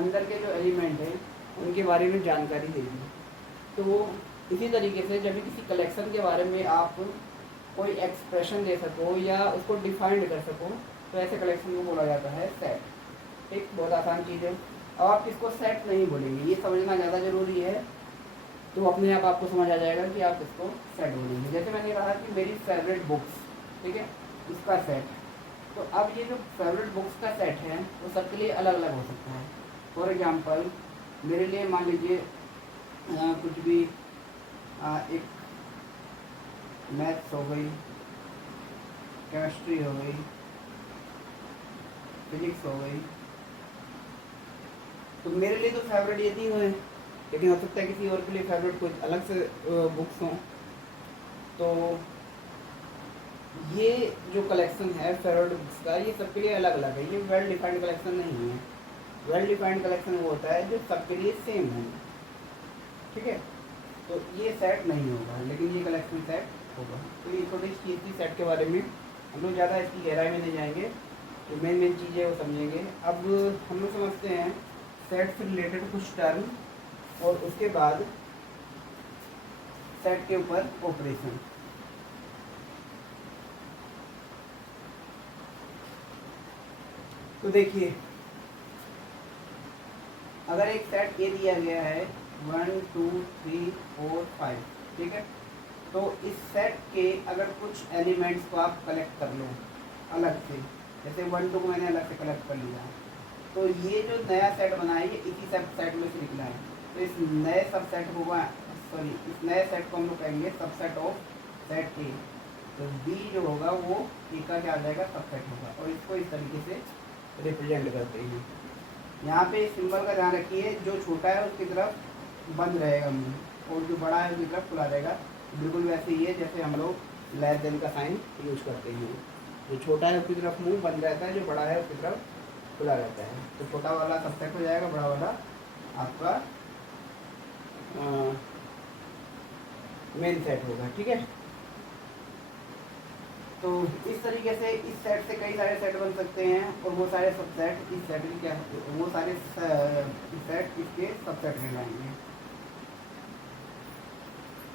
अंदर के जो एलिमेंट हैं उनके बारे में जानकारी देगी। तो इसी तरीके से जब भी किसी कलेक्शन के बारे में आप कोई एक्सप्रेशन दे सको या उसको डिफाइंड कर सको तो ऐसे कलेक्शन को बोला जाता है सेट। एक बहुत आसान चीज़ है। अब आप किसको सेट नहीं बोलेंगे, ये समझना ज़्यादा ज़रूरी है। तो अपने आप आपको समझ आ जाएगा कि आप इसको सेट बोलेंगे। जैसे मैंने कहा कि मेरी फेवरेट बुक्स, ठीक है, इसका सेट। तो अब ये जो फेवरेट बुक्स का सेट है वो सबके लिए अलग अलग हो सकता है। फॉर एग्जांपल मेरे लिए मान लीजिए कुछ भी एक मैथ्स हो गई, केमिस्ट्री हो गई, फिजिक्स हो गई, तो मेरे लिए तो फेवरेट ये तीनों है। लेकिन हो सकता है किसी और के लिए फेवरेट कुछ अलग से बुक्स हों। तो ये जो कलेक्शन है फेवरेट बुक्स का, ये सबके लिए अलग अलग है। ये वेल डिफाइंड कलेक्शन नहीं है। वेल डिफाइंड कलेक्शन वो होता है जो सबके लिए सेम है, ठीक है। तो ये सेट नहीं होगा, लेकिन ये कलेक्शन सेट होगा। तो ये छोटी चीज़ की सेट के बारे में हम लोग ज़्यादा इसकी गहराई में नहीं जाएंगे, तो मेन चीज़ें वो समझेंगे। अब हम लोग समझते हैं सेट से रिलेटेड कुछ टर्म और उसके बाद सेट के ऊपर ऑपरेशन। तो देखिए, अगर एक सेट ए दिया गया है 1 2 3 4 5, ठीक है, तो इस सेट के अगर कुछ एलिमेंट्स को आप कलेक्ट कर लो अलग से, जैसे 1 2 को मैंने अलग से कलेक्ट कर लिया, तो ये जो नया सेट बना है ये इसी सब सेट में से निकला है। तो इस नए सबसेट को इस नए सेट को हम लोग कहेंगे सबसेट ऑफ सेट ए। तो बी जो होगा वो ए का क्या आ जाएगा, सबसेट होगा। और इसको इस तरीके से रिप्रेजेंट करते हैं। यहाँ पे सिंबल का ध्यान रखिए, जो छोटा है उसकी तरफ बंद रहेगा मुँह और जो बड़ा है उसकी तरफ खुला रहेगा। बिल्कुल वैसे ही है जैसे हम लोग लेस देन का साइन यूज करते हैं। जो छोटा है उसकी तरफ मुँह बंद रहता है, जो बड़ा है उसकी तरफ खुला रहता है। तो छोटा वाला सबसेट हो जाएगा, बड़ा वाला आपका मेन सेट होगा, ठीक है। तो इस तरीके से इस सेट से कई सारे सेट बन सकते हैं और वो सारे सबसेट इस सेट में क्या, वो सारे सेट इसके सबसेट कहलाएंगे।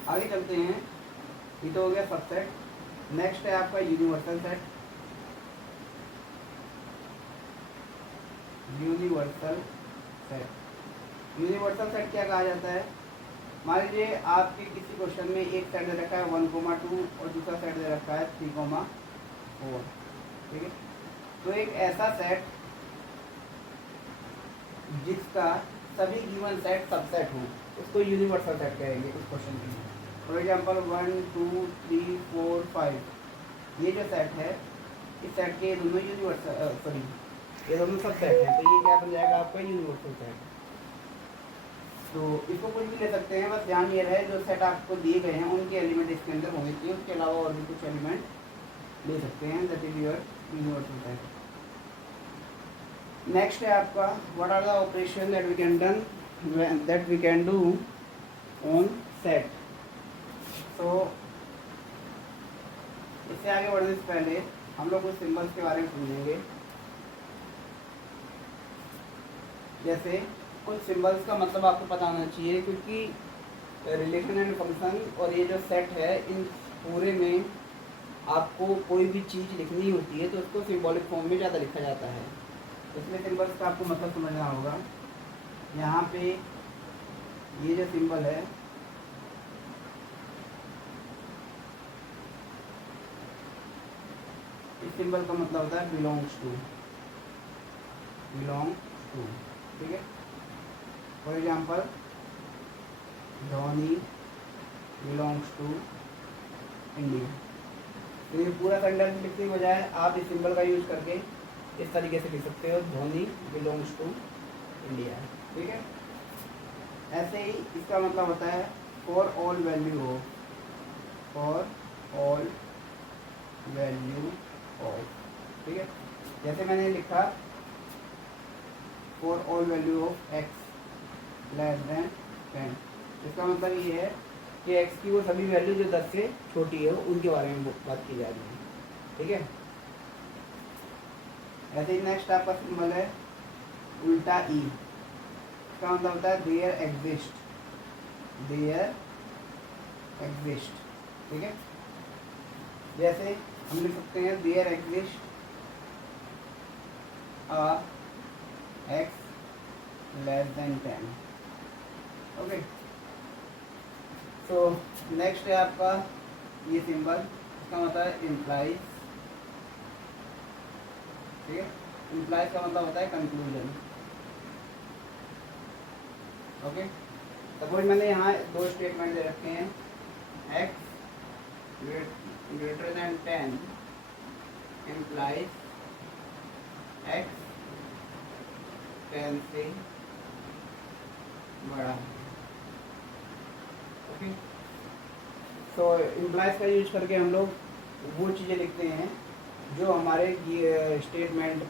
आगे चलते हैं। ये तो हो गया सबसेट। नेक्स्ट है आपका universal set. Universal set, universal set क्या कहा जाता है? मान लीजिए आपके किसी क्वेश्चन में एक सेट दे रखा है 1,2 और दूसरा सेट दे रखा है 3,4, ठीक है। तो एक ऐसा सेट जिसका सभी गिवन सेट सबसेट हो उसको यूनिवर्सल सेट कहेंगे उस क्वेश्चन के लिए। फॉर एग्जांपल 1 2 3 4 5 ये जो सेट है, इस सेट के दोनों यूनिवर्सल ये दोनों सबसेट है। तो ये क्या बन जाएगा आपका यूनिवर्सल सेट। तो इसको कुछ भी ले सकते हैं, बस ध्यान ये रहे जो सेट आपको दिए गए हैं उनके एलिमेंट इसके अंदर होंगे चाहिए, उसके अलावा और भी कुछ एलिमेंट ले सकते हैं। That is your universal set. Next है आपका what are the operation that we can do on set. तो इससे आगे बढ़ने से पहले हम लोग कुछ सिंबल्स के बारे में समझेंगे। जैसे कुछ सिंबल्स का मतलब आपको पता होना चाहिए, क्योंकि रिलेशन एंड फंक्शन और ये जो सेट है इन पूरे में आपको कोई भी चीज़ लिखनी होती है तो उसको सिंबॉलिक फॉर्म में ज़्यादा लिखा जाता है। इसमें सिंबल्स का आपको मतलब समझना होगा। यहाँ पे ये जो सिंबल है इस सिंबल का मतलब होता है बिलोंग्स टू, ठीक है। For example Dhoni belongs to India. तो ये पूरा सेंटेंस लिखने के बजाय आप इस सिंबल का यूज करके इस तरीके से लिख सकते हो, धोनी बिलोंग्स टू इंडिया, ठीक है। ऐसे ही इसका मतलब होता है for all value of, for all value of, ठीक है। जैसे मैंने लिखा for all value of x less than 10, इसका मतलब ये है कि एक्स की वो सभी वैल्यू जो 10 से छोटी है उनके बारे में बात की जा रही है, ठीक है। ऐसे ही नेक्स्ट आपका सिंबल है उल्टा ई। इसका मतलब होता है देयर एग्जिस्ट, देयर एग्जिस्ट, ठीक है। जैसे हम लिख सकते हैं there exist a x less than 10, okay. So next है आपका ये सिंबल, इसका मतलब है इम्प्लाइज, ठीक है। इम्प्लाइज का मतलब होता है कंक्लूजन, ओके। सपोज मैंने यहाँ दो स्टेटमेंट दे रखे हैं, x greater than 10 implies x 10 से बड़ा, ओके। तो इम्प्लाइज का यूज करके हम लोग वो चीज़ें लिखते हैं जो हमारे स्टेटमेंट,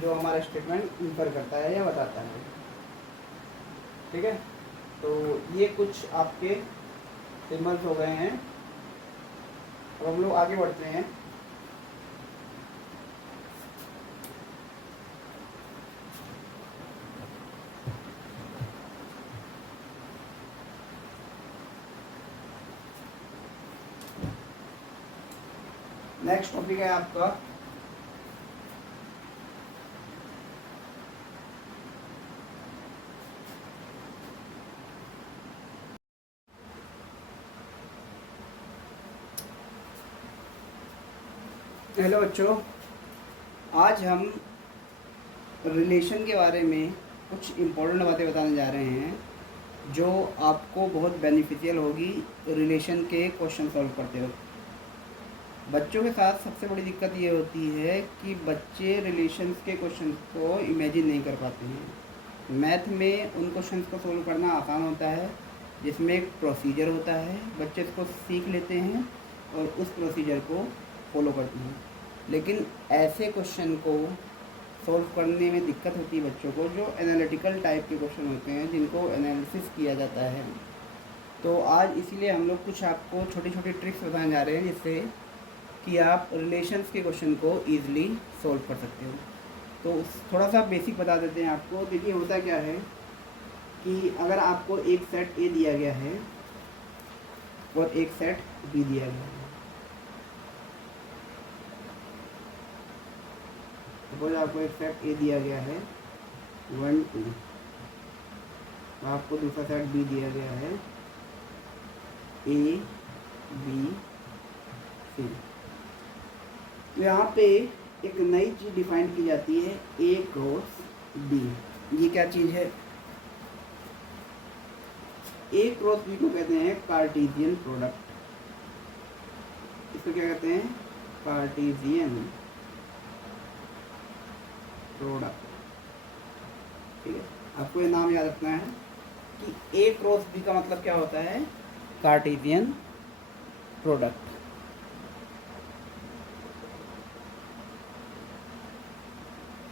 जो हमारा स्टेटमेंट इंफर करता है या बताता है, ठीक है। तो ये कुछ आपके सिम्बल्स हो गए हैं। अब हम लोग आगे बढ़ते हैं। नेक्स्ट टॉपिक है आपका हेलो बच्चों, आज हम रिलेशन के बारे में कुछ इम्पोर्टेंट बातें बताने जा रहे हैं जो आपको बहुत बेनिफिशियल होगी रिलेशन के क्वेश्चन सॉल्व करते वक्त। बच्चों के साथ सबसे बड़ी दिक्कत ये होती है कि बच्चे रिलेशंस के क्वेश्चन को इमेजिन नहीं कर पाते हैं। मैथ में उन क्वेश्चंस को सोल्व करना आसान होता है, जिसमें एक प्रोसीजर होता है, बच्चे इसको सीख लेते हैं और उस प्रोसीजर को फॉलो करते हैं। लेकिन ऐसे क्वेश्चन को सॉल्व करने में दिक्कत होती है बच्चों को जो एनालिटिकल टाइप के क्वेश्चन होते हैं, जिनको एनालिसिस किया जाता है। तो आज इसीलिए हम लोग कुछ आपको छोटी छोटी ट्रिक्स बताने जा रहे हैं जिससे कि आप रिलेशंस के क्वेश्चन को ईजिली सॉल्व कर सकते हो। तो थोड़ा सा बेसिक बता देते हैं आपको। देखिए होता क्या है कि अगर आपको एक सेट ए दिया गया है और एक सेट बी दिया गया है, सपोज आपको एक सेट ए दिया गया है 1 2, तो आपको दूसरा सेट बी दिया गया है ए बी सी। तो यहाँ पे एक नई चीज़ डिफाइन की जाती है ए क्रॉस बी। ये क्या चीज़ है? ए क्रॉस बी को कहते हैं कार्टेशियन प्रोडक्ट। इसको क्या कहते हैं? कार्टेशियन प्रोडक्ट, ठीक है। आपको ये नाम याद रखना है कि ए क्रॉस बी का मतलब क्या होता है? Cartesian product.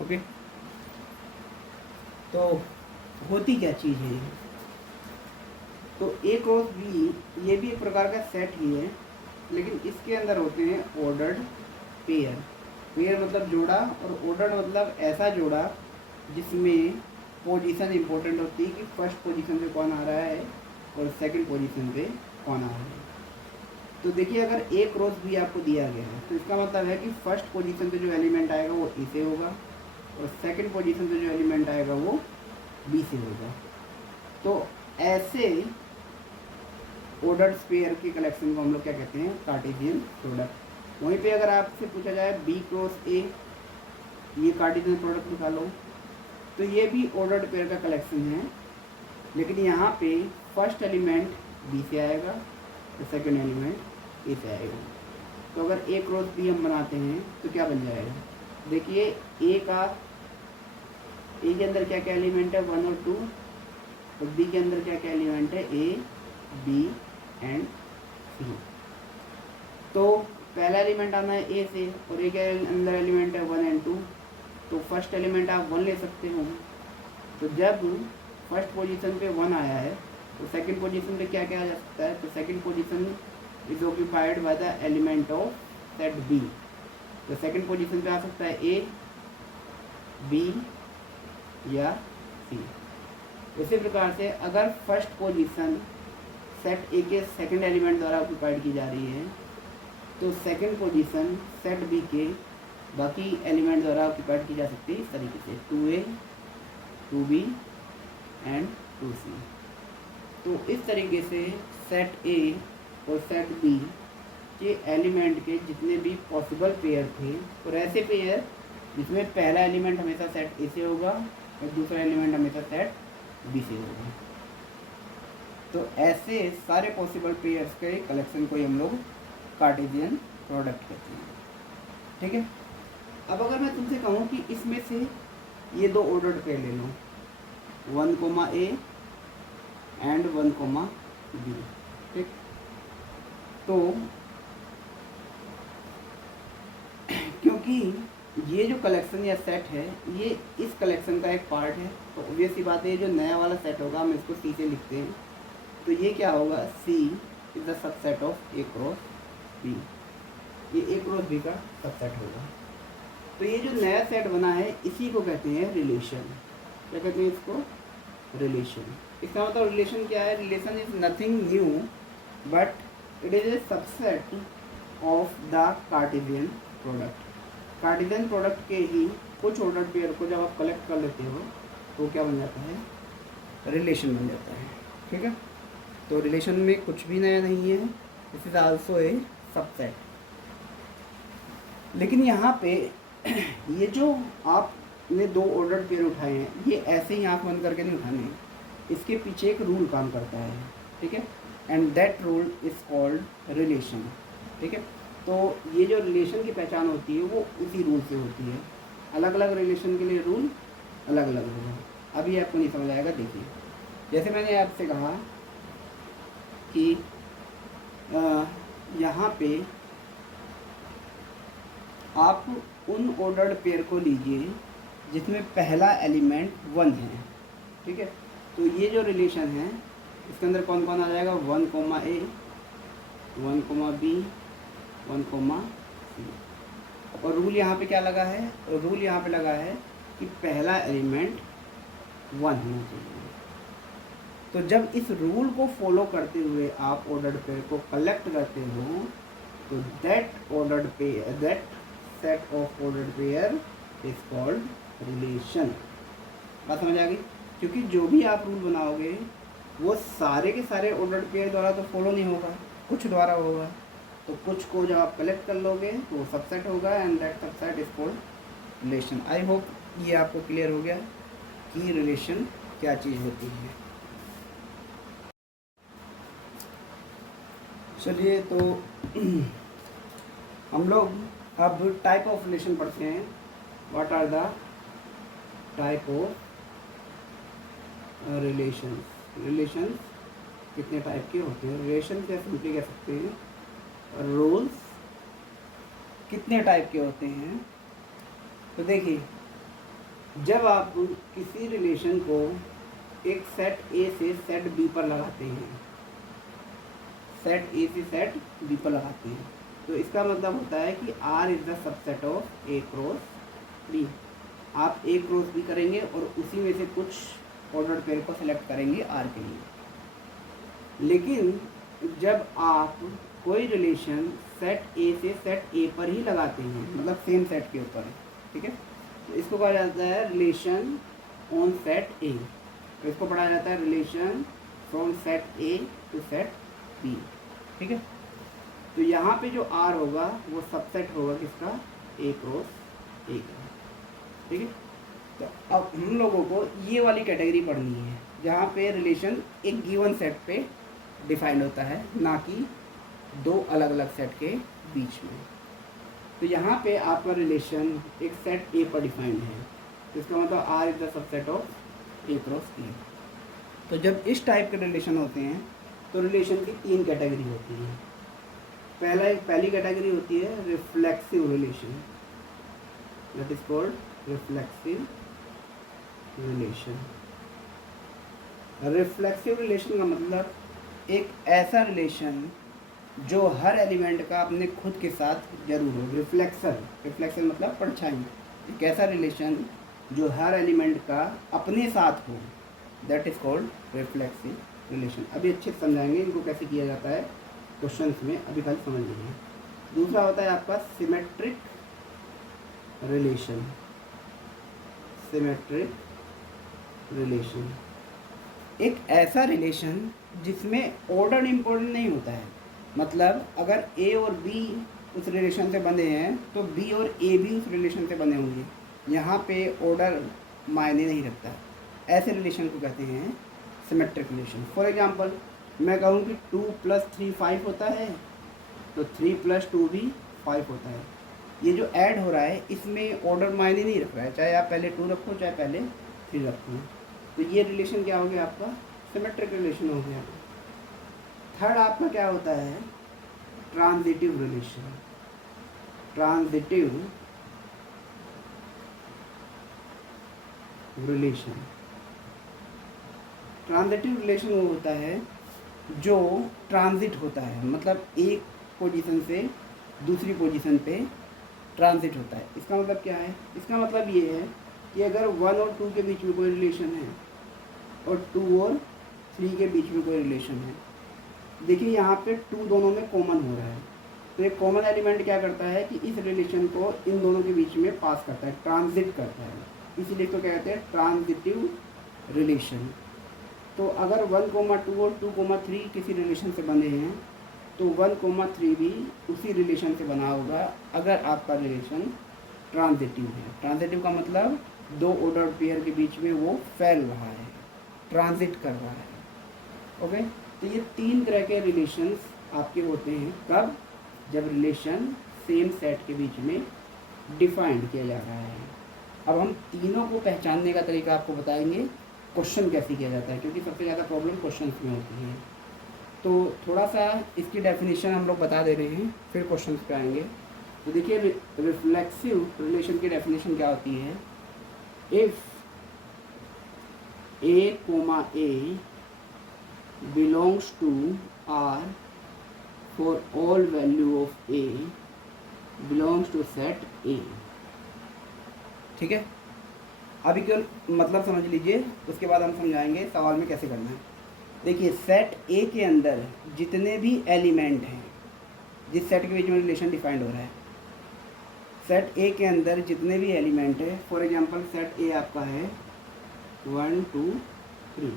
ओके, तो होती क्या चीज़ है? तो ए क्रॉस बी ये भी एक प्रकार का सेट ही है, लेकिन इसके अंदर होते हैं ऑर्डर्ड पेयर। पेयर मतलब जोड़ा, और ऑर्डर्ड मतलब ऐसा जोड़ा जिसमें पोजीशन इंपॉर्टेंट होती है कि फर्स्ट पोजीशन पे कौन आ रहा है और सेकंड पोजीशन पे कौन आ रहा है। तो देखिए अगर ए क्रॉस बी आपको दिया गया है तो इसका मतलब है कि फर्स्ट पोजीशन पे जो एलिमेंट आएगा वो ए से होगा और सेकंड पोजीशन पे जो एलिमेंट आएगा वो बी से होगा। तो ऐसे ऑर्डर्ड पेयर के कलेक्शन को हम लोग क्या कहते हैं? Cartesian product. वहीं पे अगर आपसे पूछा जाए बी क्रॉस ए, ये कार्टेशियन प्रोडक्ट निकालो, तो ये भी ऑर्डर्ड पेयर का कलेक्शन है, लेकिन यहाँ पे फर्स्ट एलिमेंट बी से आएगा तो सेकंड एलिमेंट ए से आएगा। तो अगर ए क्रॉस बी हम बनाते हैं तो क्या बन जाएगा? देखिए ए के अंदर क्या क्या एलिमेंट है? 1 और 2, और बी के अंदर क्या क्या एलिमेंट है? ए बी एंड सी। तो पहला एलिमेंट आना है ए से और ए के अंदर एलिमेंट है 1 एंड 2, तो फर्स्ट एलिमेंट आप 1 ले सकते हो। तो जब फर्स्ट पोजीशन पे 1 आया है तो सेकंड पोजीशन पे क्या क्या आ जा सकता है? तो second position is occupied by the element of set B. तो सेकंड पोजीशन पे आ सकता है ए बी या सी। उसी प्रकार से अगर फर्स्ट पोजीशन सेट ए के सेकंड एलिमेंट द्वारा ऑक्यूपाइड की जा रही है तो सेकंड पोजीशन सेट बी के बाकी एलिमेंट द्वारा ऑक्यूपाइड की जा सकती है इस तरीके से 2A 2B एंड 2C। तो इस तरीके से सेट ए और सेट बी के एलिमेंट के जितने भी पॉसिबल पेयर थे और ऐसे पेयर जिसमें पहला एलिमेंट हमेशा सेट ए से होगा और दूसरा एलिमेंट हमेशा सेट बी से होगा, तो ऐसे सारे पॉसिबल पेयर्स के कलेक्शन को ही हम लोग कार्टेशियन प्रोडक्ट कहते हैं। ठीक है, अब अगर मैं तुमसे कहूँ कि इसमें से ये दो ऑर्डर्ड पेयर ले लो 1, A एंड 1, B, ठीक, तो क्योंकि ये जो कलेक्शन या सेट है ये इस कलेक्शन का एक पार्ट है, तो ऑब्वियस सी बात है जो नया वाला सेट होगा हम इसको C से लिखते हैं, तो ये क्या होगा C is the subset of A cross B, ये A क्रॉस B का सबसेट होगा। तो ये जो नया सेट बना है इसी को कहते हैं रिलेशन। क्या कहते हैं इसको? रिलेशन। इसका मतलब रिलेशन क्या है? Relation is nothing new but it is a subset of the Cartesian product. Cartesian product के ही कुछ ऑर्डर पेयर को जब आप कलेक्ट कर लेते हो तो क्या बन जाता है? रिलेशन बन जाता है। ठीक है, तो रिलेशन में कुछ भी नया नहीं है, this is also a subset. लेकिन यहाँ पे ये जो आपने दो ऑर्डर पेयर उठाए हैं ये ऐसे ही आँख बंद करके नहीं उठाने हैं, इसके पीछे एक रूल काम करता है। ठीक है, and that rule is called relation. ठीक है, तो ये जो रिलेशन की पहचान होती है वो उसी रूल से होती है। अलग अलग रिलेशन के लिए रूल अलग अलग होगा। अभी आपको नहीं समझ आएगा, देखिए जैसे मैंने आपसे कहा कि यहाँ पे आप उन ऑर्डर्ड पेयर को लीजिए जिसमें पहला एलिमेंट 1 है। ठीक है, तो ये जो रिलेशन है इसके अंदर कौन कौन आ जाएगा? 1, A 1, B 1, C। और रूल यहाँ पे क्या लगा है? रूल यहाँ पे लगा है कि पहला एलिमेंट 1 होना चाहिए। तो जब इस रूल को फॉलो करते हुए आप ऑर्डर्ड पेयर को कलेक्ट करते हो तो that set of ordered pair is called relation. बात समझ आ गई? क्योंकि जो भी आप रूल बनाओगे वो सारे के सारे ऑर्डर्ड पेयर द्वारा तो फॉलो नहीं होगा, कुछ द्वारा होगा। तो कुछ को जब आप कलेक्ट कर लोगे तो वो सबसेट होगा and that subset is called relation. I hope ये आपको क्लियर हो गया कि रिलेशन क्या चीज़ होती है। चलिए, तो हम लोग अब टाइप ऑफ रिलेशन पढ़ते हैं। What are the type of relation? Relation कितने टाइप के होते हैं? रिलेशन क्या सिंपली कह सकते हैं रूल्स कितने टाइप के होते हैं। तो देखिए, जब आप किसी रिलेशन को एक सेट ए से सेट बी पर लगाते हैं, सेट ए से सेट बी पर लगाते हैं, तो इसका मतलब होता है कि R is the subset of A cross B। आप A क्रॉस B करेंगे और उसी में से कुछ ऑर्डर्ड पेयर को सिलेक्ट करेंगे R के लिए। लेकिन जब आप कोई रिलेशन सेट A से सेट A पर ही लगाते हैं, मतलब सेम सेट के ऊपर, ठीक है, तो इसको कहा जाता है रिलेशन ऑन सेट A। तो इसको पढ़ा जाता है relation from set A to set B। ठीक है, तो यहाँ पे जो R होगा वो सबसेट होगा किसका? A क्रॉस A का। ठीक है, तो अब हम लोगों को ये वाली कैटेगरी पढ़नी है जहाँ पे रिलेशन एक गिवन सेट पे डिफाइंड होता है, ना कि दो अलग अलग सेट के बीच में। तो यहाँ पे आपका रिलेशन एक सेट A पर डिफाइंड है, तो इसका मतलब R is the subset of A cross A। तो जब इस टाइप के रिलेशन होते हैं तो रिलेशन की 3 कैटेगरी होती है। पहली कैटेगरी होती है reflexive relation, that is called reflexive relation. Reflexive relation का मतलब एक ऐसा रिलेशन जो हर एलिमेंट का अपने खुद के साथ जरूर हो। रिफ्लेक्शन मतलब परछाई। एक ऐसा रिलेशन जो हर एलिमेंट का अपने साथ हो, that is called reflexive relation. अभी अच्छे से समझाएंगे इनको कैसे किया जाता है क्वेश्चंस में, अभी कल समझ लीजिए। दूसरा होता है आपका सिमेट्रिक रिलेशन। सिमेट्रिक रिलेशन एक ऐसा रिलेशन जिसमें ऑर्डर इम्पोर्टेंट नहीं होता है। मतलब अगर ए और बी उस रिलेशन से बंधे हैं तो बी और ए भी उस रिलेशन से बने होंगे। यहाँ पे ऑर्डर मायने नहीं रखता। ऐसे रिलेशन को कहते हैं सिमेट्रिक रिलेशन। फॉर एग्जांपल मैं कहूँ कि 2 + 3 5 होता है, तो 3 + 2 भी 5 होता है। ये जो ऐड हो रहा है इसमें ऑर्डर मायने नहीं रख रहा है, चाहे आप पहले 2 रखो चाहे पहले 3 रखो। तो ये रिलेशन क्या हो गया आपका सिमेट्रिक रिलेशन हो गया। थर्ड आपका क्या होता है transitive relation. Transitive relation, transitive relation वो होता है जो ट्रांजिट होता है, मतलब एक पोजीशन से दूसरी पोजीशन पे ट्रांजिट होता है। इसका मतलब क्या है? इसका मतलब ये है कि अगर 1 और 2 के बीच में कोई रिलेशन है और 2 और 3 के बीच में कोई रिलेशन है, देखिए यहाँ पे 2 दोनों में कॉमन हो रहा है, तो एक कॉमन एलिमेंट क्या करता है कि इस रिलेशन को इन दोनों के बीच में पास करता है, ट्रांजिट करता है, इसीलिए तो क्या कहते हैं ट्रांजिटिव रिलेशन। तो अगर 1, 2 और 2, 3 किसी रिलेशन से बने हैं तो 1, 3 भी उसी रिलेशन से बना होगा अगर आपका रिलेशन ट्रांजिटिव है। ट्रांजिटिव का मतलब 2 ऑर्डर पेयर के बीच में वो फैल रहा है, ट्रांजिट कर रहा है। ओके, तो ये 3 तरह के रिलेशंस आपके होते हैं। कब? जब रिलेशन सेम सेट के बीच में डिफाइंड किया जा रहा है। अब हम तीनों को पहचानने का तरीका आपको बताएंगे, क्वेश्चन कैसे किया जाता है, क्योंकि सबसे ज़्यादा प्रॉब्लम क्वेश्चन में होती है। तो थोड़ा सा इसकी डेफिनेशन हम लोग बता दे रहे हैं, फिर क्वेश्चन पे आएंगे। तो देखिए रिफ्लेक्सिव रिलेशन की डेफिनेशन क्या होती है? If A, belongs to R for all value of A belongs to set A। ठीक है, अभी केवल मतलब समझ लीजिए, उसके बाद हम समझाएंगे सवाल में कैसे करना है। देखिए सेट ए के अंदर जितने भी एलिमेंट हैं, जिस सेट के बीच में रिलेशन डिफाइंड हो रहा है, सेट ए के अंदर जितने भी एलिमेंट है, फॉर एग्जांपल सेट ए आपका है 1, 2, 3,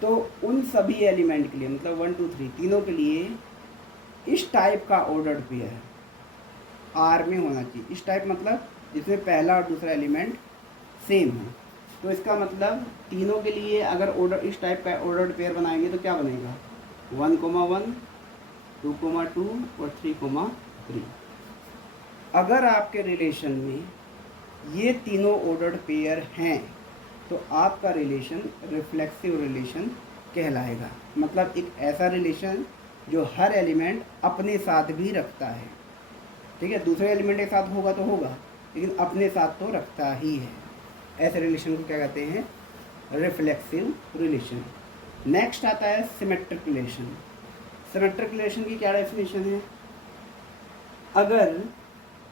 तो उन सभी एलिमेंट के लिए, मतलब 1, 2, 3 तीनों के लिए इस टाइप का ऑर्डर्ड पेयर आर में होना चाहिए। इस टाइप मतलब जिसमें पहला और दूसरा एलिमेंट सेम है। तो इसका मतलब तीनों के लिए अगर ऑर्डर इस टाइप का ऑर्डर्ड पेयर बनाएंगे तो क्या बनेगा 1, 1, 2, 2 और 3, 3। अगर आपके रिलेशन में ये तीनों ऑर्डर्ड पेयर हैं तो आपका रिलेशन रिफ्लेक्सिव रिलेशन कहलाएगा। मतलब एक ऐसा रिलेशन जो हर एलिमेंट अपने साथ भी रखता है। ठीक है, दूसरे एलिमेंट के साथ होगा तो होगा, लेकिन अपने साथ तो रखता ही है। ऐसे रिलेशन को क्या कहते हैं? Reflexive relation. नेक्स्ट आता है सिमेट्रिक रिलेशन। सिमेट्रिक रिलेशन की क्या डेफिनेशन है? अगर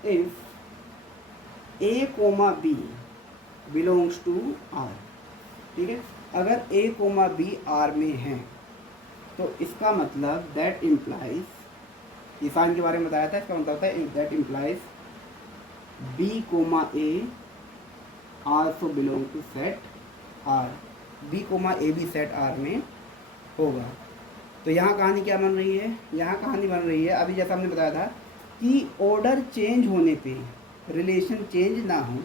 if A, B belongs to R, ठीक है, अगर A, B R में है तो इसका मतलब दैट इम्प्लाइज, ये साइन के बारे में बताया था, इसका मतलब होता है that implies B, A also belong to set R। B, A भी सेट R में होगा। तो यहाँ कहानी क्या बन रही है? यहाँ कहानी बन रही है अभी जैसा हमने बताया था कि ऑर्डर चेंज होने पे रिलेशन चेंज ना हो,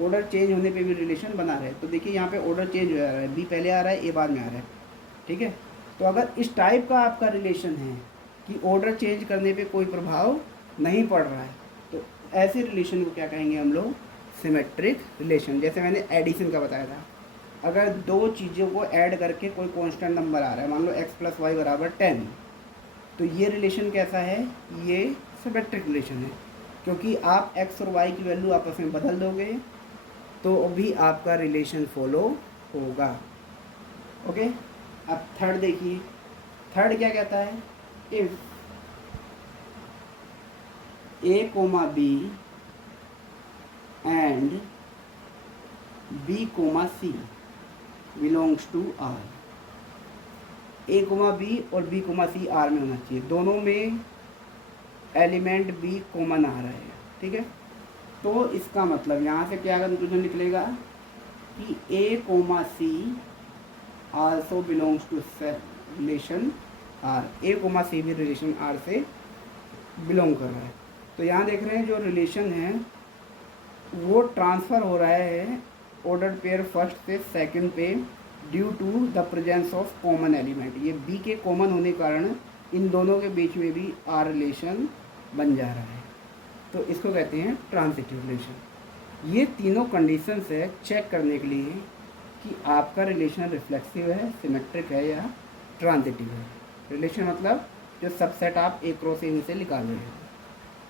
ऑर्डर चेंज होने पे भी रिलेशन बना रहे। तो देखिए यहाँ पे ऑर्डर चेंज हो जा रहा है, बी पहले आ रहा है, ए बाद में आ रहा है। ठीक है, तो अगर इस टाइप का आपका रिलेशन है कि ऑर्डर चेंज करने पे कोई प्रभाव नहीं पड़ रहा है, तो ऐसे रिलेशन को क्या कहेंगे हम लोग? Symmetric relation. जैसे मैंने एडिशन का बताया था, अगर दो चीज़ों को ऐड करके कोई कांस्टेंट नंबर आ रहा है, मान लो x + y = 10, तो ये रिलेशन कैसा है? ये सिमेट्रिक रिलेशन है, क्योंकि आप x और y की वैल्यू आपस में बदल दोगे तो भी आपका रिलेशन फॉलो होगा। ओके, अब थर्ड देखिए, थर्ड क्या कहता है? If A, B and B, C belongs to R, A comma B और बी कोमा सी आर में होना चाहिए, दोनों में एलिमेंट बी कॉमन आ रहा है, ठीक है। तो इसका मतलब यहाँ से क्या कंक्लूजन निकलेगा कि A comma C also belongs to relation R, A comma C भी रिलेशन आर से बिलोंग कर रहा है। तो यहाँ देख रहे हैं जो रिलेशन है वो ट्रांसफ़र हो रहा है ऑर्डर्ड पेयर फर्स्ट से सेकंड पे due to the presence of common element. ये बी के कॉमन होने के कारण इन दोनों के बीच में भी आर रिलेशन बन जा रहा है, तो इसको कहते हैं ट्रांजिटिव रिलेशन। ये तीनों कंडीशंस है चेक करने के लिए कि आपका रिलेशन रिफ्लेक्सिव है, सिमेट्रिक है या ट्रांजिटिव है। रिलेशन मतलब जो सबसेट आप ए क्रॉस ए में से निकाल रहे हो,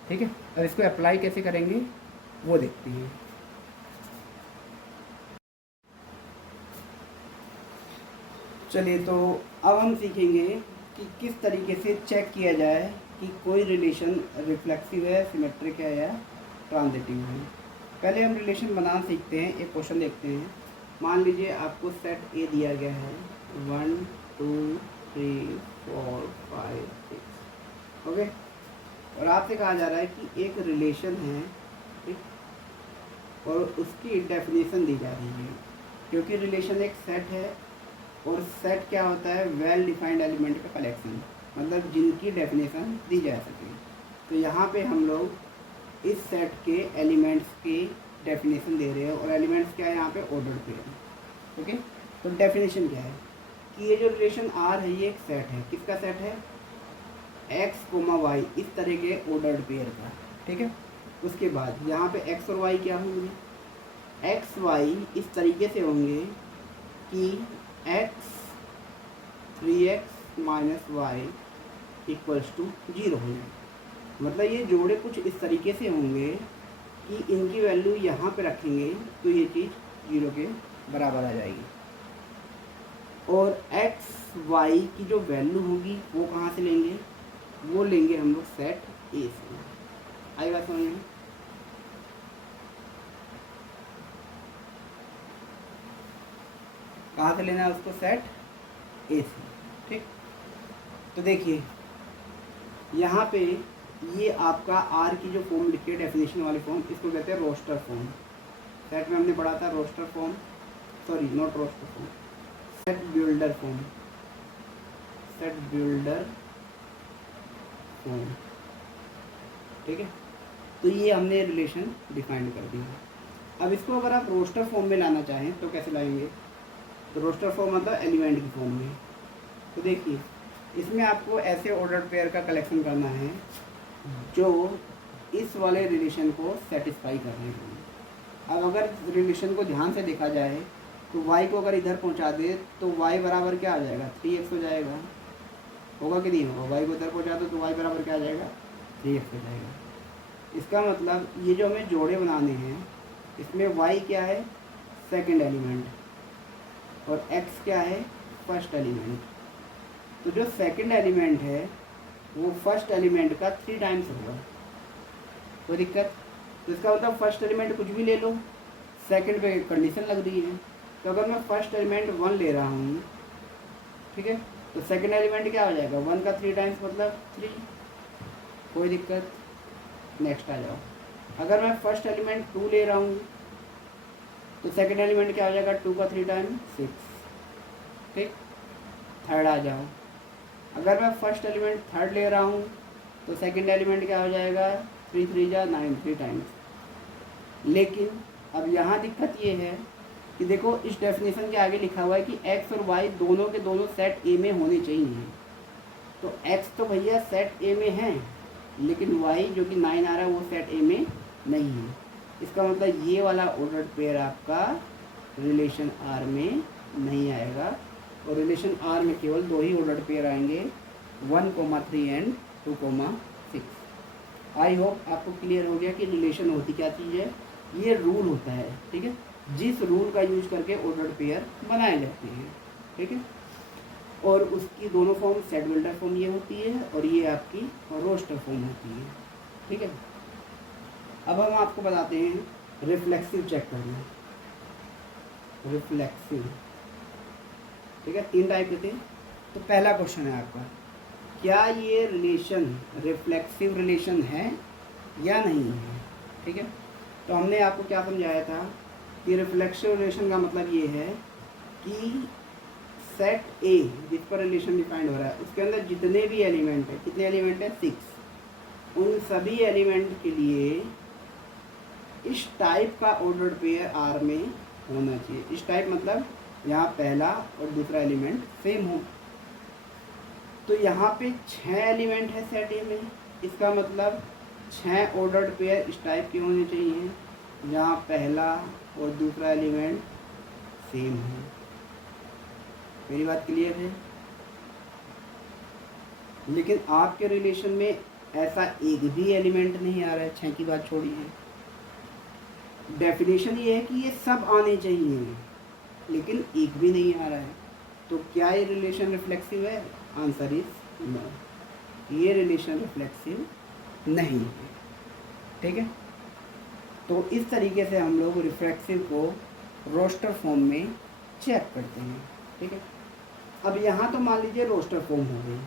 ठीक है। अब इसको अप्लाई कैसे करेंगे वो देखते हैं। चलिए, तो अब हम सीखेंगे कि किस तरीके से चेक किया जाए कि कोई रिलेशन रिफ्लेक्सिव है, सिमेट्रिक है या ट्रांजिटिव है। पहले हम रिलेशन बनाना सीखते हैं। एक क्वेश्चन देखते हैं। मान लीजिए आपको सेट ए दिया गया है 1 2 3 4 5 6, ओके। और आपसे कहा जा रहा है कि एक रिलेशन है, ठीक, और उसकी डेफिनेशन दी जा रही है। क्योंकि रिलेशन एक सेट है और सेट क्या होता है, वेल डिफाइंड एलिमेंट का कलेक्शन, मतलब जिनकी डेफिनेशन दी जा सके। तो यहाँ पे हम लोग इस सेट के एलिमेंट्स की डेफिनेशन दे रहे हैं और एलिमेंट्स क्या है यहाँ पे, ऑर्डर पे है, ओके। तो डेफिनेशन क्या है कि ये जो रिलेशन आर है ये एक सेट है। किसका सेट है, एक्स कोमा वाई, इस तरह के ऑर्डर्ड पेयर का, ठीक है। उसके बाद यहाँ पे एक्स और वाई क्या होंगे, एक्स वाई इस तरीके से होंगे कि x 3x minus y equals to 0 हो जाए। मतलब ये जोड़े कुछ इस तरीके से होंगे कि इनकी वैल्यू यहाँ पे रखेंगे तो ये चीज़ 0 के बराबर आ जाएगी। और एक्स वाई की जो वैल्यू होगी वो कहाँ से लेंगे, वो लेंगे हम लोग सेट ए से। आई बात समझ में? कहाँ से लेना है उसको, सेट ए से, ठीक। तो देखिए यहाँ पे ये आपका आर की जो फॉर्म लिखी है डेफिनेशन वाली फॉर्म, इसको कहते हैं रोस्टर फॉर्म। सेट में हमने पढ़ा था roster form, sorry not roster form, set builder form, set builder form, ठीक है। तो ये हमने रिलेशन डिफाइन कर दिया। अब इसको अगर आप रोस्टर फॉर्म में लाना चाहें तो कैसे लाएंगे, तो रोस्टर फॉर्म मतलब एलिमेंट की फॉर्म में। तो देखिए इसमें आपको ऐसे ऑर्डर्ड पेयर का कलेक्शन करना है जो इस वाले रिलेशन को सेटिस्फाई कर रहे हैं। अब अगर रिलेशन को ध्यान से देखा जाए तो y को अगर इधर पहुंचा दे तो y बराबर क्या आ जाएगा, 3x हो जाएगा, होगा कि नहीं होगा। y को इधर पहुंचा दो तो y बराबर क्या आ जाएगा, 3x हो जाएगा। इसका मतलब ये जो हमें जोड़े बनाने हैं इसमें y क्या है, सेकंड एलिमेंट, और x क्या है, फर्स्ट एलिमेंट। तो जो सेकंड एलिमेंट है वो फर्स्ट एलिमेंट का 3 टाइम्स होगा, कोई दिक्कत। तो इसका मतलब फर्स्ट एलिमेंट कुछ भी ले लो, सेकंड पे कंडीशन लग रही है। तो अगर मैं फर्स्ट एलिमेंट 1 ले रहा हूँ, ठीक है, तो सेकंड एलिमेंट क्या हो जाएगा, 1 का 3 टाइम्स मतलब 3, कोई दिक्कत। नेक्स्ट आ जाओ, अगर मैं फर्स्ट एलिमेंट 2 ले रहा हूँ तो सेकंड एलिमेंट क्या हो जाएगा, 2 का 3 टाइम्स 6, ठीक। थर्ड आ जाओ, अगर मैं फर्स्ट एलिमेंट थर्ड ले रहा हूँ तो सेकंड एलिमेंट क्या हो जाएगा, 3 3 जा 9, 3 टाइम्स। लेकिन अब यहाँ दिक्कत ये है कि देखो इस डेफिनेशन के आगे लिखा हुआ है कि x और y दोनों के दोनों सेट ए में होने चाहिए। तो x तो भैया सेट ए में है, लेकिन y जो कि 9 आ रहा है वो सेट ए में नहीं है। इसका मतलब ये वाला ऑर्डर्ड पेयर आपका रिलेशन आर में नहीं आएगा, और रिलेशन आर में केवल 2 ही ऑर्डर्ड पेयर आएंगे, 1,3 एंड 2,6। आई होप आपको क्लियर हो गया कि रिलेशन होती क्या चीज़ है। ये रूल होता है, ठीक है, जिस रूल का यूज करके ऑर्डर्ड पेयर बनाए जाते हैं, ठीक है। और उसकी दोनों फॉर्म, सेट बिल्डर फॉर्म ये होती है और ये आपकी रोस्टर फॉर्म होती है, ठीक है। अब हम आपको बताते हैं रिफ्लेक्सिव चेक करना। रिफ्लेक्सिव ठीक है, 3 टाइप के थे। तो पहला क्वेश्चन है आपका, क्या ये रिलेशन रिफ्लेक्सिव रिलेशन है या नहीं है। ठीक है, तो हमने आपको क्या समझाया था कि रिफ्लेक्सिव रिलेशन का मतलब ये है कि सेट ए जिस पर रिलेशन डिफाइंड हो रहा है उसके अंदर जितने भी एलिमेंट है, कितने एलिमेंट है 6, उन सभी एलिमेंट के लिए इस टाइप का ऑर्डर्ड पेयर आर में होना चाहिए। इस टाइप मतलब यहाँ पहला और दूसरा एलिमेंट सेम हो। तो यहाँ पे 6 एलिमेंट है सेट ए में, इसका मतलब 6 ऑर्डर्ड पेयर इस टाइप के होने चाहिए जहाँ पहला और दूसरा एलिमेंट सेम है। मेरी बात क्लियर है। लेकिन आपके रिलेशन में ऐसा एक भी एलिमेंट नहीं आ रहा है, 6 की बात छोड़िए। डेफिनेशन ये है कि ये सब आने चाहिए, लेकिन एक भी नहीं आ रहा है। तो क्या ये रिलेशन रिफ्लेक्सिव है? आंसर इज नो, ये रिलेशन रिफ्लेक्सिव नहीं है। ठीक है, तो इस तरीके से हम लोग रिफ्लेक्सिव को रोस्टर फॉर्म में चेक करते हैं। ठीक है, अब यहाँ तो मान लीजिए रोस्टर फॉर्म हो गई,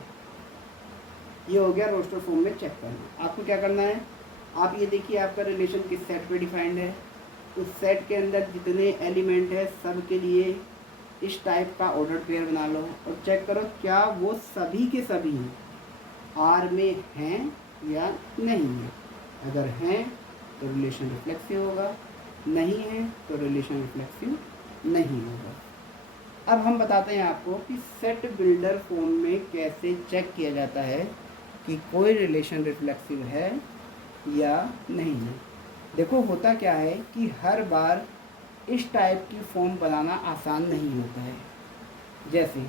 ये हो गया रोस्टर फॉर्म में चेक करना। आपको क्या करना है, आप ये देखिए आपका रिलेशन किस सेट पे डिफाइंड है, उस सेट के अंदर जितने एलिमेंट है सब के लिए इस टाइप का ऑर्डर पेयर बना लो और चेक करो क्या वो सभी के सभी आर में हैं या नहीं है। अगर हैं तो रिलेशन रिफ्लेक्सिव होगा, नहीं है तो रिलेशन रिफ्लेक्सिव नहीं होगा। अब हम बताते हैं आपको कि सेट बिल्डर फॉर्म में कैसे चेक किया जाता है कि कोई रिलेशन रिफ्लेक्सिव है या नहीं है। देखो होता क्या है कि हर बार इस टाइप की फॉर्म बनाना आसान नहीं होता है। जैसे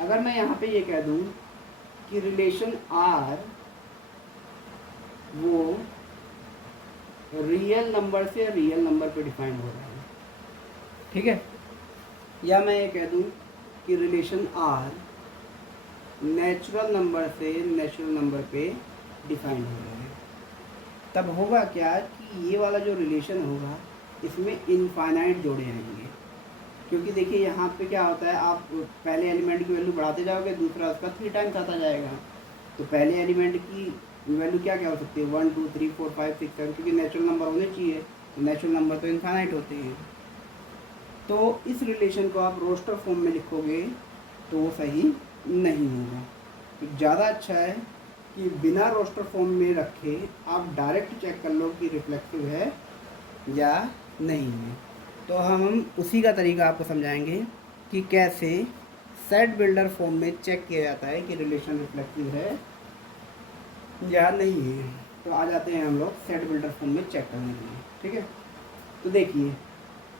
अगर मैं यहाँ पे ये कह दूँ कि रिलेशन आर वो रियल नंबर से रियल नंबर पे डिफाइंड हो रहा है, ठीक है, या मैं ये कह दूँ कि रिलेशन आर नेचुरल नंबर से नेचुरल नंबर पे डिफाइंड हो रहा है, तब होगा क्या कि ये वाला जो रिलेशन होगा इसमें इनफाइनाइट जोड़े रहेंगे। क्योंकि देखिए यहाँ पे क्या होता है, आप पहले एलिमेंट की वैल्यू बढ़ाते जाओगे, दूसरा उसका 3 टाइम्स आता जाएगा। तो पहले एलिमेंट की वैल्यू क्या क्या हो सकती है 1 2 3 4 5 6 7, क्योंकि नेचुरल नंबर होने चाहिए, तो नेचुरल नंबर तो इनफाइनाइट होते हैं। तो इस रिलेशन को आप रोस्टर फॉर्म में लिखोगे तो वो सही नहीं होगा। तो ज़्यादा अच्छा है कि बिना रोस्टर फॉर्म में रखे आप डायरेक्ट चेक कर लो कि रिफ्लेक्सिव है या नहीं है। तो हम उसी का तरीका आपको समझाएंगे कि कैसे सेट बिल्डर फॉर्म में चेक किया जाता है कि रिलेशन रिफ्लेक्सिव है या नहीं है। तो आ जाते हैं हम लोग सेट बिल्डर फॉर्म में चेक करने के लिए। ठीक है, तो देखिए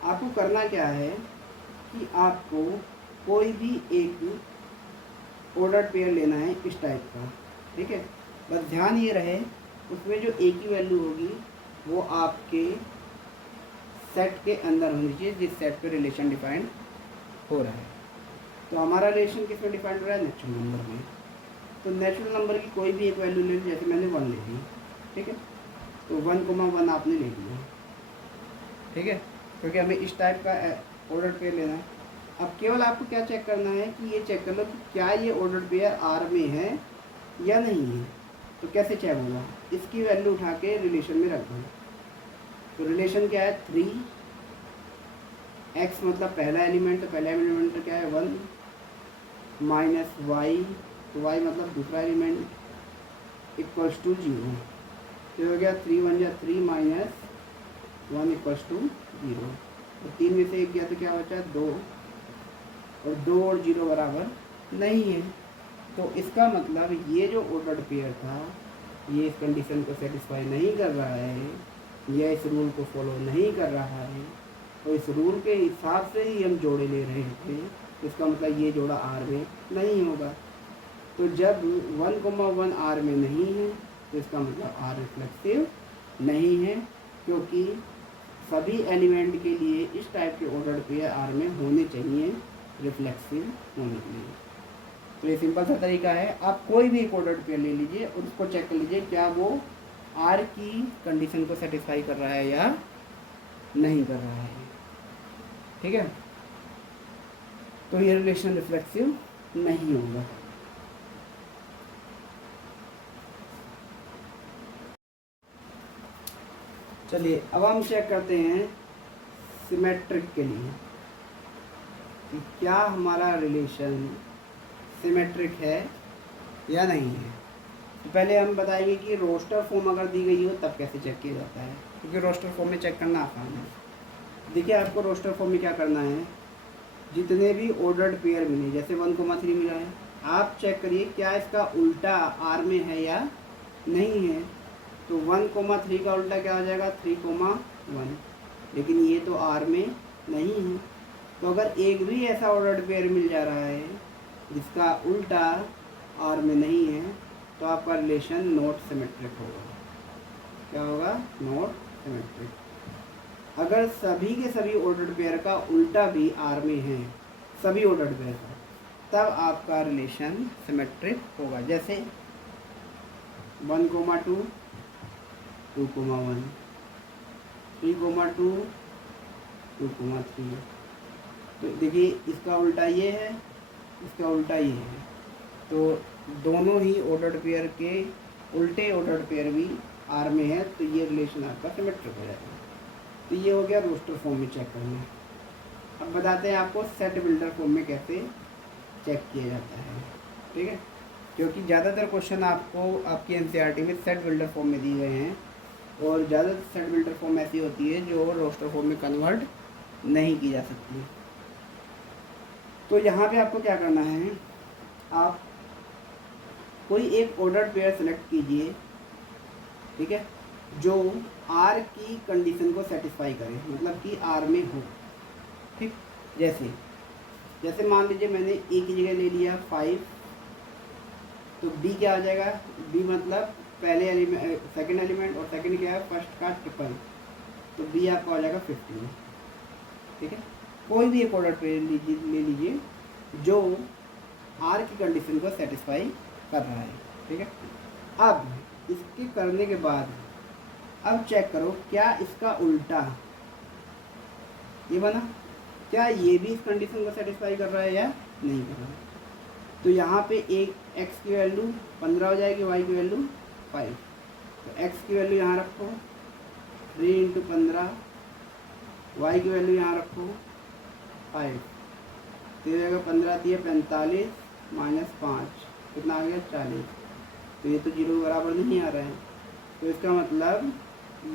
आपको करना क्या है कि आपको कोई भी एक ऑर्डर पेयर लेना है इस टाइप का। ठीक है, बस ध्यान ये रहे उसमें जो एक ही वैल्यू होगी वो आपके सेट के अंदर होनी चाहिए जिस सेट पे रिलेशन डिफाइंड हो रहा है। तो हमारा रिलेशन किस में डिफाइंड हो रहा है? नेचुरल नंबर में। तो नेचुरल नंबर की कोई भी एक वैल्यू ले ली, जैसे मैंने 1 ले ली। ठीक है, तो 1,1 आपने ले लिया। ठीक है, क्योंकि हमें इस टाइप का ऑर्डर पेयर लेना है। अब केवल आपको क्या चेक करना है कि ये चेक कर लो कि क्या ये ऑर्डर पेयर आर में है या नहीं है। तो कैसे चेक होगा, इसकी वैल्यू उठा के रिलेशन में रख दो। तो रिलेशन क्या है 3 x मतलब पहला एलिमेंट, तो पहला एलिमेंट क्या है 1 माइनस वाई, तो y मतलब दूसरा एलिमेंट इक्वल्स टू 0। तो हो गया 3 1 जा 3 माइनस 1 इक्वल्स टू 0। तो 3 में से 1 गया तो क्या बचा 2, और 2 और 0 बराबर नहीं है। तो इसका मतलब ये जो ऑर्डर्ड पेयर था ये इस कंडीशन को सेटिस्फाई नहीं कर रहा है, या इस रूल को फॉलो नहीं कर रहा है। तो इस रूल के हिसाब से ही हम जोड़े ले रहे थे, इसका मतलब ये जोड़ा आर में नहीं होगा। तो जब 1,1 आर में नहीं है तो इसका मतलब आर रिफ्लेक्सिव नहीं है, क्योंकि सभी एलिमेंट के लिए इस टाइप के ऑर्डर्ड पेयर आर में होने चाहिए रिफ्लेक्सिव होने के लिए। तो ये सिंपल सा तरीका है, आप कोई भी एक ऑर्डर्ड पेयर ले लीजिए और उसको चेक कर लीजिए क्या वो आर की कंडीशन को सेटिस्फाई कर रहा है या नहीं कर रहा है। ठीक है, तो ये रिलेशन रिफ्लेक्सिव नहीं होगा। चलिए अब हम चेक करते हैं सिमेट्रिक के लिए कि क्या हमारा रिलेशन सिमेट्रिक है या नहीं है। तो पहले हम बताएंगे कि रोस्टर फॉर्म अगर दी गई हो तब कैसे चेक किया जाता है, क्योंकि रोस्टर फॉर्म में चेक करना आसान है। देखिए आपको रोस्टर फॉर्म में क्या करना है, जितने भी ऑर्डर्ड पेयर मिले, जैसे 1,3 मिला है, आप चेक करिए क्या इसका उल्टा आर में है या नहीं है। तो 1,3 का उल्टा क्या हो जाएगा 3,1, लेकिन ये तो आर में नहीं है। तो अगर एक भी ऐसा ऑर्डर्ड पेयर मिल जा रहा है जिसका उल्टा आर में नहीं है तो आपका रिलेशन नॉट सिमेट्रिक होगा। क्या होगा, नॉट सिमेट्रिक। अगर सभी के सभी ऑर्डर्ड पेयर का उल्टा भी आर में है, सभी ऑर्डर्ड पेयर का, तब आपका रिलेशन सिमेट्रिक होगा। जैसे 1,2, 2,1, 3,2, 2,3। तो देखिए इसका उल्टा ये है, इसका उल्टा ये है, तो दोनों ही ऑर्डर्ड पेयर के उल्टे ऑर्डर्ड पेयर भी आर में है, तो ये रिलेशन आपका सिमेट्रिक हो जाएगा। तो ये हो गया रोस्टर फॉर्म में चेक करना। अब बताते हैं आपको सेट बिल्डर फॉर्म में कैसे चेक किया जाता है, ठीक है। क्योंकि ज़्यादातर क्वेश्चन आपको आपकी एनसीईआरटी में सेट बिल्डर फॉर्म में दिए गए हैं, और ज़्यादातर सेट बिल्डर फॉर्म ऐसी होती है जो रोस्टर फॉर्म में कन्वर्ट नहीं की जा सकती। तो यहाँ पे आपको क्या करना है, आप कोई एक ऑर्डर्ड पेयर सेलेक्ट कीजिए, ठीक है, जो आर की कंडीशन को सेटिस्फाई करे, मतलब कि आर में हो, ठीक। जैसे मान लीजिए मैंने ए की जगह ले लिया 5, तो बी क्या आ जाएगा, बी मतलब पहले एलिमेंट, सेकंड एलिमेंट, और सेकंड क्या है फर्स्ट का ट्रिपल, तो बी आपका हो जाएगा 15, ठीक है। कोई भी एक ऑर्डर पेयर ले लीजिए जो आर की कंडीशन को सेटिस्फाई कर रहा है, ठीक है। अब इसके करने के बाद अब चेक करो क्या इसका उल्टा ये बना, क्या ये भी इस कंडीशन को सेटिस्फाई कर रहा है या नहीं कर रहा है। तो यहाँ पे एक x की वैल्यू 15 हो जाएगी, y की वैल्यू 5। तो x की वैल्यू यहाँ रखो 3 × 15, y की वैल्यू यहाँ रखो 5, तो ये जाएगा 15 × 45 -5, कितना आ गया 40। तो ये तो 0 बराबर नहीं आ रहा है, तो इसका मतलब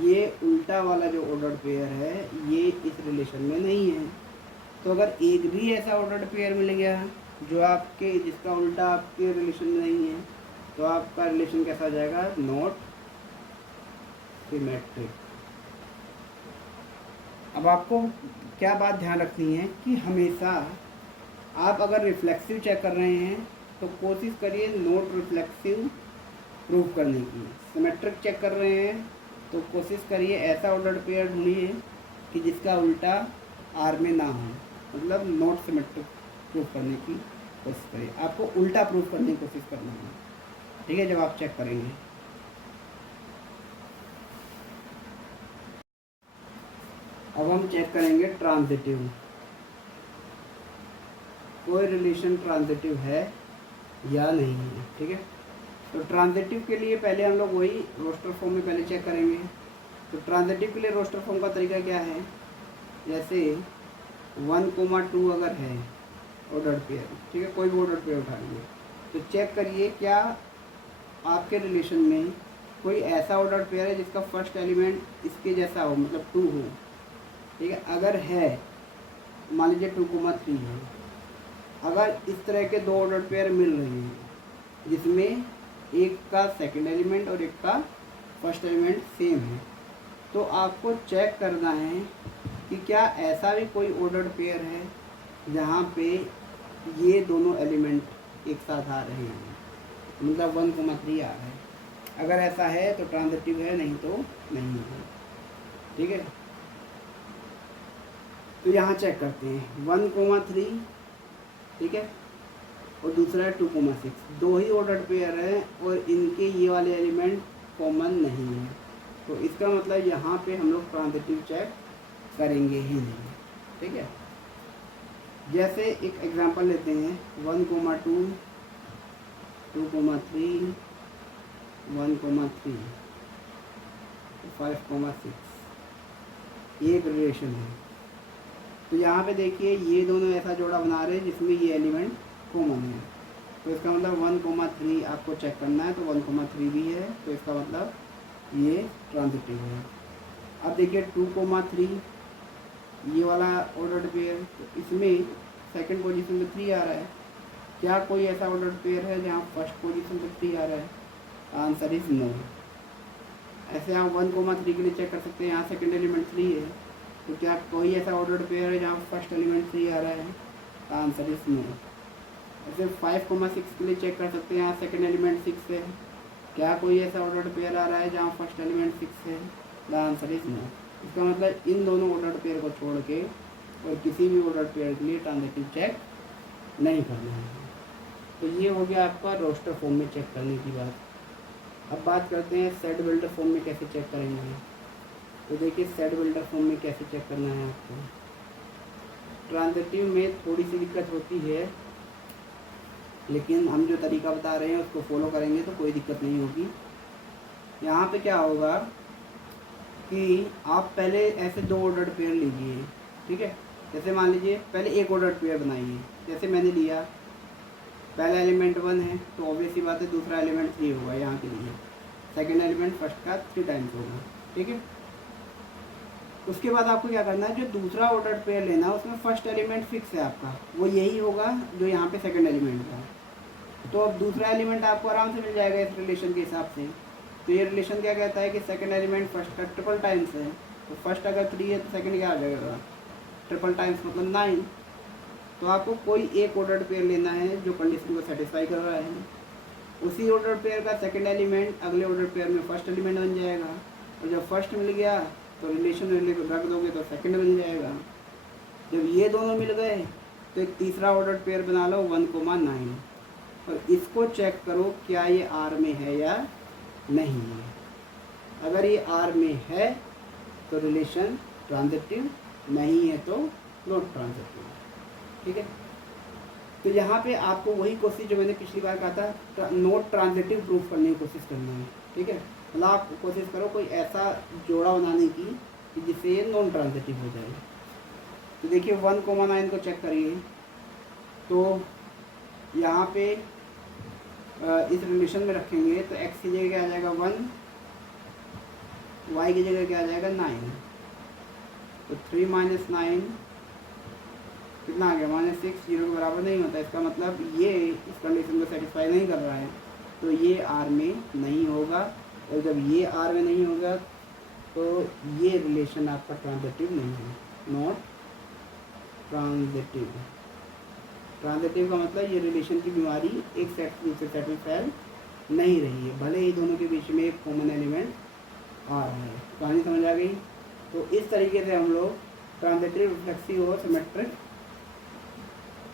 ये उल्टा वाला जो ऑर्डर्ड पेयर है ये इस रिलेशन में नहीं है। तो अगर एक भी ऐसा ऑर्डर्ड पेयर मिल गया जो आपके जिसका उल्टा आपके रिलेशन में नहीं है, तो आपका रिलेशन कैसा हो जाएगा, नॉट सिमेट्रिक। अब आपको क्या बात ध्यान रखनी है कि हमेशा आप अगर रिफ्लेक्सिव चेक कर रहे हैं तो कोशिश करिए नॉट रिफ्लेक्सिव प्रूव करने की। सिमेट्रिक चेक कर रहे हैं तो कोशिश करिए ऐसा ऑर्डर्ड पेयर ढूंढिए कि जिसका उल्टा आर में ना हो, मतलब नॉट सिमेट्रिक प्रूव करने की कोशिश करिए। आपको उल्टा प्रूव करने की कोशिश करना है, ठीक है, जब आप चेक करेंगे। अब हम चेक करेंगे ट्रांजिटिव, कोई रिलेशन ट्रांजिटिव है या नहीं है, ठीक है। तो ट्रांजिटिव के लिए पहले हम लोग वही रोस्टर फॉर्म में पहले चेक करेंगे। तो ट्रांजिटिव के लिए रोस्टर फॉर्म का तरीका क्या है, जैसे 1,2 अगर है ऑर्डर्ड पेयर, ठीक है, कोई भी ऑर्डर्ड पेयर उठा लीजिए, तो चेक करिए क्या आपके रिलेशन में कोई ऐसा ऑर्डर्ड पेयर है जिसका फर्स्ट एलिमेंट इसके जैसा हो, मतलब 2 हो, ठीक है। अगर है, मान लीजिए 2,3 है, अगर इस तरह के दो ऑर्डर्ड पेयर मिल रहे हैं जिसमें एक का सेकंड एलिमेंट और एक का फर्स्ट एलिमेंट सेम है, तो आपको चेक करना है कि क्या ऐसा भी कोई ऑर्डर्ड पेयर है जहाँ पे ये दोनों एलिमेंट एक साथ आ रहे हैं, मतलब 1,3 आ रहा है। अगर ऐसा है तो ट्रांजिटिव है, नहीं तो नहीं है, ठीक है। तो यहाँ चेक करते हैं 1,3, ठीक है, और दूसरा है 2,6, दो ही ऑर्डर्ड पेयर है और इनके ये वाले एलिमेंट कॉमन नहीं है, तो इसका मतलब यहाँ पे हम लोग ट्रांजिटिव चेक करेंगे ही नहीं, ठीक है। जैसे एक एग्जांपल लेते हैं 1,2, 2,3, 1,3, 5,6, ये एक रिलेशन है। तो यहाँ पे देखिए ये दोनों ऐसा जोड़ा बना रहे हैं जिसमें ये एलिमेंट कॉमन है। तो इसका मतलब 1,3 आपको चेक करना है, तो 1,3 भी है, तो इसका मतलब ये ट्रांजिटिव है। अब देखिए 2,3 ये वाला ऑर्डर्ड पेयर, तो इसमें सेकंड पोजीशन पे 3 आ रहा है। क्या कोई ऐसा ऑर्डर्ड पेयर है जहाँ फर्स्ट पोजीशन पे 3 आ रहा है? Answer is no. ऐसे आप 1,3 के लिए चेक कर सकते हैं, यहाँ सेकंड एलिमेंट 3 है, तो क्या कोई ऐसा ऑर्डर्ड पेयर है जहाँ फर्स्ट एलिमेंट 3 आ रहा है? Answer is no. ऐसे 5,6 के लिए चेक कर सकते हैं, यहाँ सेकंड एलिमेंट 6 है, क्या कोई ऐसा ऑर्डर्ड पेयर आ रहा है जहाँ फर्स्ट एलिमेंट 6 है? The answer is no. इसका मतलब इन दोनों ऑर्डर्ड पेयर को छोड़ के और किसी भी ऑर्डर्ड पेयर के लिए ट्रांजिटिव चेक नहीं करना है। तो ये हो गया आपका रोस्टर फॉर्म में चेक करने की बात। अब बात करते हैं सेट बिल्डर फॉर्म में कैसे चेक करेंगे। तो देखिए सेट बिल्डर फॉर्म में कैसे चेक करना है आपको। ट्रांजिटिव में थोड़ी सी दिक्कत होती है, लेकिन हम जो तरीका बता रहे हैं उसको फॉलो करेंगे तो कोई दिक्कत नहीं होगी। यहाँ पे क्या होगा कि आप पहले ऐसे 2 ऑर्डर्ड पेयर लीजिए, ठीक है। जैसे मान लीजिए पहले एक ऑर्डर्ड पेयर बनाइए, जैसे मैंने लिया, पहला एलिमेंट 1 है तो ऑब्वियस सी बात है दूसरा एलिमेंट 3 होगा यहाँ के लिए, सेकेंड एलिमेंट फर्स्ट का 3 टाइम्स होगा, ठीक है। उसके बाद आपको क्या करना है, जो दूसरा ऑर्डर्ड पेयर लेना है उसमें फर्स्ट एलिमेंट फिक्स है आपका, वो यही होगा जो यहाँ पे सेकंड एलिमेंट का। तो अब दूसरा एलिमेंट आपको आराम से मिल जाएगा इस रिलेशन के हिसाब से। तो ये रिलेशन क्या कहता है कि सेकंड एलिमेंट फर्स्ट का ट्रिपल टाइम्स है, तो फर्स्ट अगर 3 है तो सेकंड क्या आ जाएगा? ट्रिपल टाइम्स मतलब 9। तो आपको कोई एक ऑर्डर्ड पेयर लेना है जो कंडीशन को सेटिस्फाई कर रहा है। उसी ऑर्डर्ड पेयर का सेकंड एलिमेंट अगले ऑर्डर्ड पेयर में फर्स्ट एलिमेंट बन जाएगा, और जब फर्स्ट मिल गया तो रिलेशन रख दोगे तो सेकंड बन जाएगा। जब ये दोनों मिल गए तो एक तीसरा ऑर्डर्ड पेयर बना लो 1,9, और इसको चेक करो क्या ये आर में है या नहीं है। अगर ये आर में है तो रिलेशन ट्रांजिटिव, नहीं है तो नॉट ट्रांजिटिव, ठीक है। तो यहाँ पे आपको वही कोशिश जो मैंने पिछली बार कहा था, नॉट ट्रांजिटिव प्रूफ करने की कोशिश करना है, ठीक है। मतलब आप कोशिश करो कोई ऐसा जोड़ा बनाने की कि जिससे ये नॉन ट्रांजिटिव हो जाए। तो देखिए 1,9 को चेक करिए, तो यहाँ पे इस रिलेशन में रखेंगे तो x की जगह क्या आ जाएगा 1, y की जगह क्या आ जाएगा 9, तो 3 - 9 कितना आ गया -6, 0 के बराबर नहीं होता। इसका मतलब ये इस कंडीशन को सेटिस्फाई नहीं कर रहा है, तो ये आर में नहीं होगा, और जब ये आर में नहीं होगा तो ये रिलेशन आपका ट्रांजिटिव नहीं है, नॉट ट्रांजिटिव। ट्रांजिटिव का मतलब ये रिलेशन की बीमारी एक सेट से दूसरे सेट में फैल नहीं रही है, भले ही दोनों के बीच में एक कॉमन एलिमेंट आ रहा है। कहानी समझ आ गई। तो इस तरीके से हम लोग ट्रांजिटिव, रिफ्लेक्सिव और सिमेट्रिक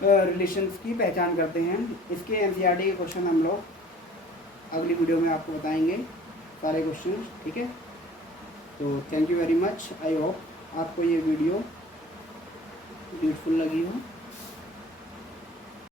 रिलेशंस की पहचान करते हैं। इसके एनसीईआरटी के क्वेश्चन हम लोग अगली वीडियो में आपको बताएंगे, सारे क्वेश्चन, ठीक है। तो thank you very much. I hope आपको ये वीडियो यूजफुल लगी हो।